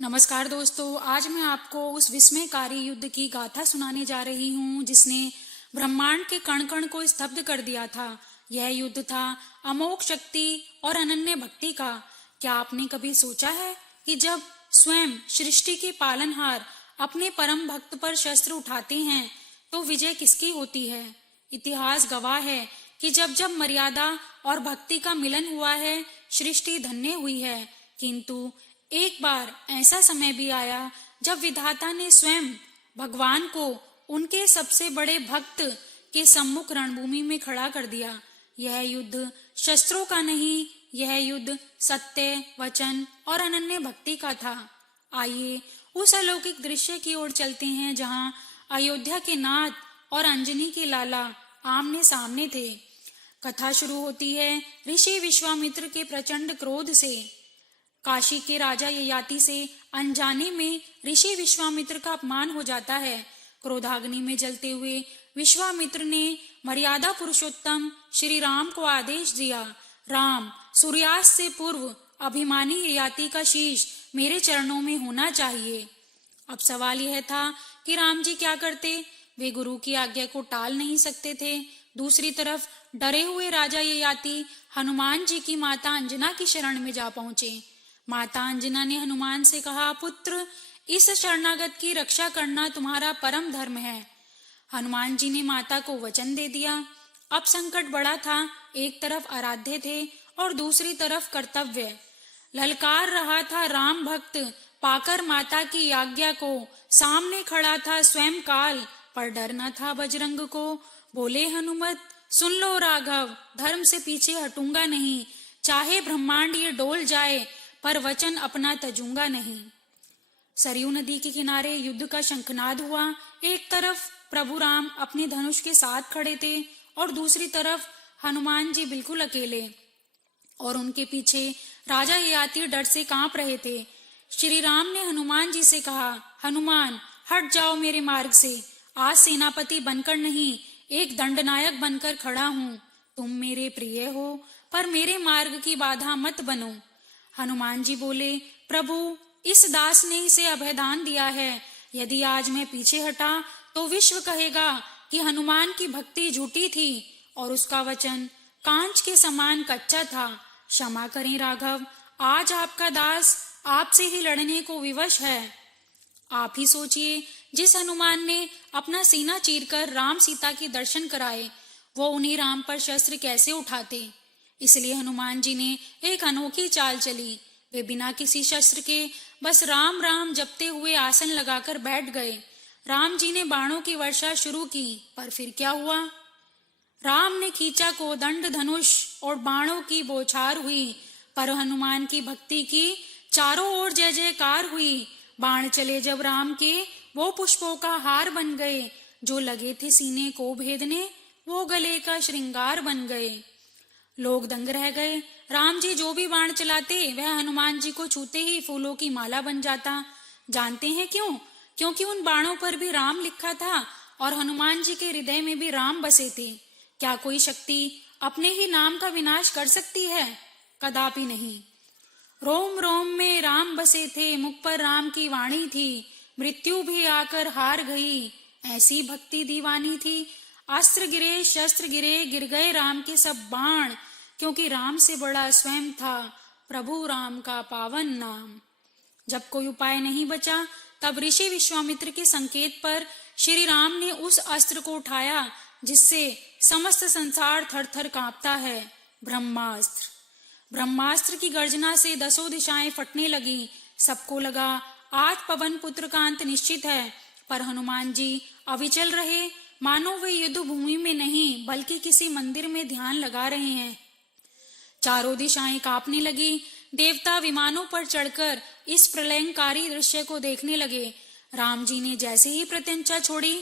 नमस्कार दोस्तों, आज मैं आपको उस विस्मयकारी युद्ध की गाथा सुनाने जा रही हूँ जिसने ब्रह्मांड के कण कण को स्तब्ध कर दिया था। यह युद्ध था अमोघ शक्ति और अनन्य भक्ति का। क्या आपने कभी सोचा है कि जब स्वयं सृष्टि के पालनहार अपने परम भक्त पर शस्त्र उठाते हैं तो विजय किसकी होती है? इतिहास गवाह है कि जब जब मर्यादा और भक्ति का मिलन हुआ है, सृष्टि धन्य हुई है। किंतु एक बार ऐसा समय भी आया जब विधाता ने स्वयं भगवान को उनके सबसे बड़े भक्त के सम्मुख रणभूमि में खड़ा कर दिया। यह युद्ध शस्त्रों का नहीं, यह युद्ध सत्य, वचन और अनन्य भक्ति का था। आइए उस अलौकिक दृश्य की ओर चलते हैं जहां अयोध्या के नाथ और अंजनी के लाला आमने सामने थे। कथा शुरू होती है ऋषि विश्वामित्र के प्रचंड क्रोध से। काशी के राजा ययाति से अनजाने में ऋषि विश्वामित्र का अपमान हो जाता है। क्रोधाग्नि में जलते हुए विश्वामित्र ने मर्यादा पुरुषोत्तम श्री राम को आदेश दिया, राम, सूर्यास्त से पूर्व अभिमानी ययाति का शीश मेरे चरणों में होना चाहिए। अब सवाल यह था कि राम जी क्या करते? वे गुरु की आज्ञा को टाल नहीं सकते थे। दूसरी तरफ डरे हुए राजा ययाति हनुमान जी की माता अंजना की शरण में जा पहुंचे। माता अंजना ने हनुमान से कहा, पुत्र, इस शरणागत की रक्षा करना तुम्हारा परम धर्म है। हनुमान जी ने माता को वचन दे दिया। अब संकट बड़ा था। एक तरफ आराध्य थे और दूसरी तरफ कर्तव्य। ललकार रहा था राम भक्त, पाकर माता की आज्ञा को। सामने खड़ा था स्वयं काल, पर डरना था बजरंग को। बोले हनुमत, सुन लो राघव, धर्म से पीछे हटूंगा नहीं। चाहे ब्रह्मांड ये डोल जाए, पर वचन अपना तजूंगा नहीं। सरयू नदी के किनारे युद्ध का शंखनाद हुआ। एक तरफ प्रभु राम अपने धनुष के साथ खड़े थे और दूसरी तरफ हनुमान जी बिल्कुल अकेले, और उनके पीछे राजा ययाति डर से कांप रहे थे। श्री राम ने हनुमान जी से कहा, हनुमान, हट जाओ मेरे मार्ग से। आज सेनापति बनकर नहीं, एक दंडनायक बनकर खड़ा हूं। तुम मेरे प्रिय हो, पर मेरे मार्ग की बाधा मत बनो। हनुमान जी बोले, प्रभु, इस दास ने इसे अभयदान दिया है। यदि आज मैं पीछे हटा तो विश्व कहेगा कि हनुमान की भक्ति झूठी थी और उसका वचन कांच के समान कच्चा था। क्षमा करें राघव, आज आपका दास आपसे ही लड़ने को विवश है। आप ही सोचिए, जिस हनुमान ने अपना सीना चीरकर राम सीता के दर्शन कराए, वो उन्हीं राम पर शस्त्र कैसे उठाते? इसलिए हनुमान जी ने एक अनोखी चाल चली। वे बिना किसी शस्त्र के बस राम राम जपते हुए आसन लगाकर बैठ गए। राम जी ने बाणों की वर्षा शुरू की, पर फिर क्या हुआ? राम ने खींचा को दंड धनुष और बाणों की बौछार हुई, पर हनुमान की भक्ति की चारों ओर जय जयकार हुई। बाण चले जब राम के, वो पुष्पों का हार बन गए। जो लगे थे सीने को भेदने, वो गले का श्रृंगार बन गए। लोग दंग रह गए। राम जी जो भी बाण चलाते, वह हनुमान जी को छूते ही फूलों की माला बन जाता। जानते हैं क्यों? क्योंकि उन बाणों पर भी राम लिखा था और हनुमान जी के हृदय में भी राम बसे थे। क्या कोई शक्ति अपने ही नाम का विनाश कर सकती है? कदापि नहीं। रोम रोम में राम बसे थे, मुख पर राम की वाणी थी। मृत्यु भी आकर हार गई, ऐसी भक्ति दीवानी थी। अस्त्र गिरे, शस्त्र गिरे, गिर गए राम के सब बाण, क्योंकि राम से बड़ा स्वयं था प्रभु राम का पावन नाम। जब कोई उपाय नहीं बचा, तब ऋषि विश्वामित्र के संकेत पर श्री राम ने उस अस्त्र को उठाया जिससे समस्त संसार थर थर कांपता है, ब्रह्मास्त्र। ब्रह्मास्त्र की गर्जना से दसों दिशाएं फटने लगी। सबको लगा आज पवन पुत्र का अंत निश्चित है, पर हनुमान जी अविचल रहे, मानो वे युद्ध भूमि में नहीं बल्कि किसी मंदिर में ध्यान लगा रहे हैं। चारों दिशाएं कांपने लगी। देवता विमानों पर चढ़कर इस प्रलयंकारी दृश्य को देखने लगे। राम जी ने जैसे ही प्रत्यंचा छोड़ी,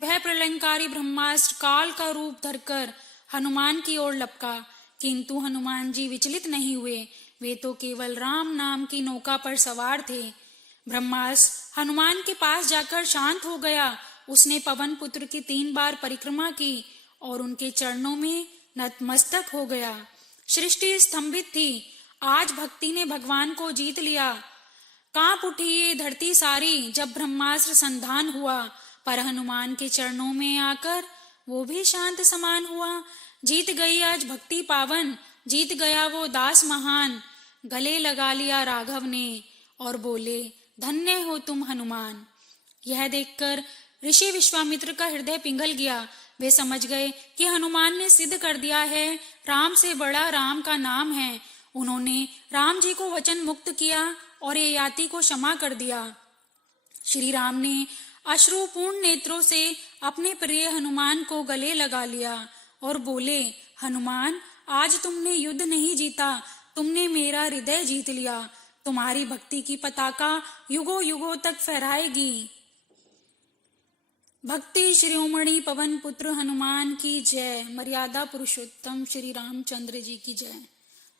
वह प्रलयंकारी ब्रह्मास्त्र काल का रूप धरकर हनुमान की ओर लपका। किंतु हनुमान जी विचलित नहीं हुए। वे तो केवल राम नाम की नौका पर सवार थे। ब्रह्मास्त्र हनुमान के पास जाकर शांत हो गया। उसने पवन पुत्र की 3 बार परिक्रमा की और उनके चरणों में नतमस्तक हो गया। सृष्टि स्तंभित थी। आज भक्ति ने भगवान को जीत लिया। कांप उठी ये धरती सारी जब ब्रह्मास्त्र संधान हुआ, पर हनुमान के चरणों में आकर वो भी शांत समान हुआ। जीत गई आज भक्ति पावन, जीत गया वो दास महान, गले लगा लिया राघव ने और बोले धन्य हो तुम हनुमान। यह देखकर ऋषि विश्वामित्र का हृदय पिघल गया। वे समझ गए कि हनुमान ने सिद्ध कर दिया है राम से बड़ा राम का नाम है। उन्होंने राम जी को वचन मुक्त किया और ययाति को क्षमा कर दिया। श्री राम ने अश्रुपूर्ण नेत्रों से अपने प्रिय हनुमान को गले लगा लिया और बोले हनुमान, आज तुमने युद्ध नहीं जीता, तुमने मेरा हृदय जीत लिया। तुम्हारी भक्ति की पताका युगों युगों तक फहराएगी। भक्ति शिरोमणि पवन पुत्र हनुमान की जय। मर्यादा पुरुषोत्तम श्री रामचंद्र जी की जय।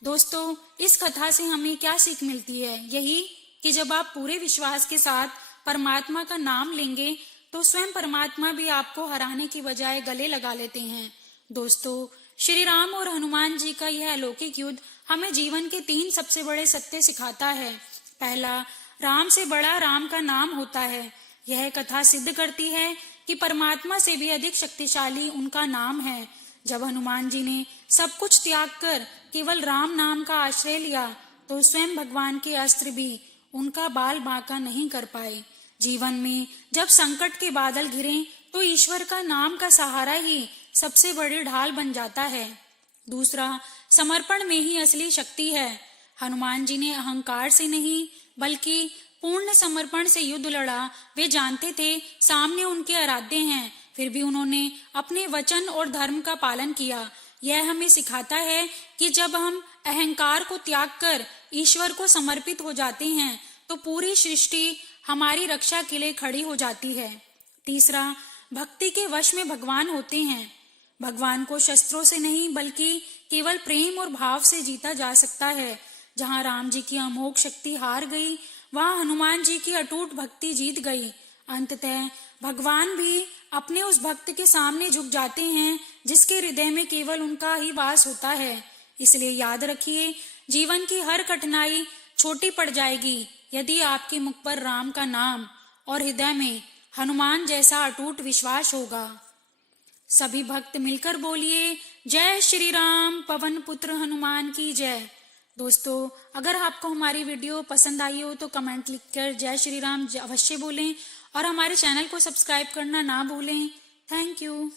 दोस्तों, इस कथा से हमें क्या सीख मिलती है? यही कि जब आप पूरे विश्वास के साथ परमात्मा का नाम लेंगे तो स्वयं परमात्मा भी आपको हराने की बजाय गले लगा लेते हैं। दोस्तों, श्री राम और हनुमान जी का यह अलौकिक युद्ध हमें जीवन के 3 सबसे बड़े सत्य सिखाता है। पहला, राम से बड़ा राम का नाम होता है। यह कथा सिद्ध करती है कि परमात्मा से भी अधिक शक्तिशाली उनका नाम है। जब हनुमान जी ने सब कुछ त्याग कर केवल राम नाम का आश्रय लिया तो स्वयं भगवान के अस्त्र भी उनका बाल बांका नहीं कर पाए। जीवन में जब संकट के बादल घिरे तो ईश्वर का नाम का सहारा ही सबसे बड़ी ढाल बन जाता है। दूसरा, समर्पण में ही असली शक्ति है। हनुमान जी ने अहंकार से नहीं बल्कि पूर्ण समर्पण से युद्ध लड़ा। वे जानते थे सामने उनके आराध्य हैं, फिर भी उन्होंने अपने वचन और धर्म का पालन किया। यह हमें सिखाता है कि जब हम अहंकार को त्याग कर ईश्वर को समर्पित हो जाते हैं तो पूरी सृष्टि हमारी रक्षा के लिए खड़ी हो जाती है। तीसरा, भक्ति के वश में भगवान होते हैं। भगवान को शस्त्रों से नहीं बल्कि केवल प्रेम और भाव से जीता जा सकता है। जहाँ राम जी की अमोघ शक्ति हार गई, वहाँ हनुमान जी की अटूट भक्ति जीत गई। अंततः भगवान भी अपने उस भक्त के सामने झुक जाते हैं जिसके हृदय में केवल उनका ही वास होता है। इसलिए याद रखिए, जीवन की हर कठिनाई छोटी पड़ जाएगी यदि आपके मुख पर राम का नाम और हृदय में हनुमान जैसा अटूट विश्वास होगा। सभी भक्त मिलकर बोलिए जय श्री राम पवन पुत्र हनुमान की जय। दोस्तों, अगर आपको हमारी वीडियो पसंद आई हो तो कमेंट लिखकर जय श्री राम अवश्य बोलें और हमारे चैनल को सब्सक्राइब करना ना भूलें। Thank you.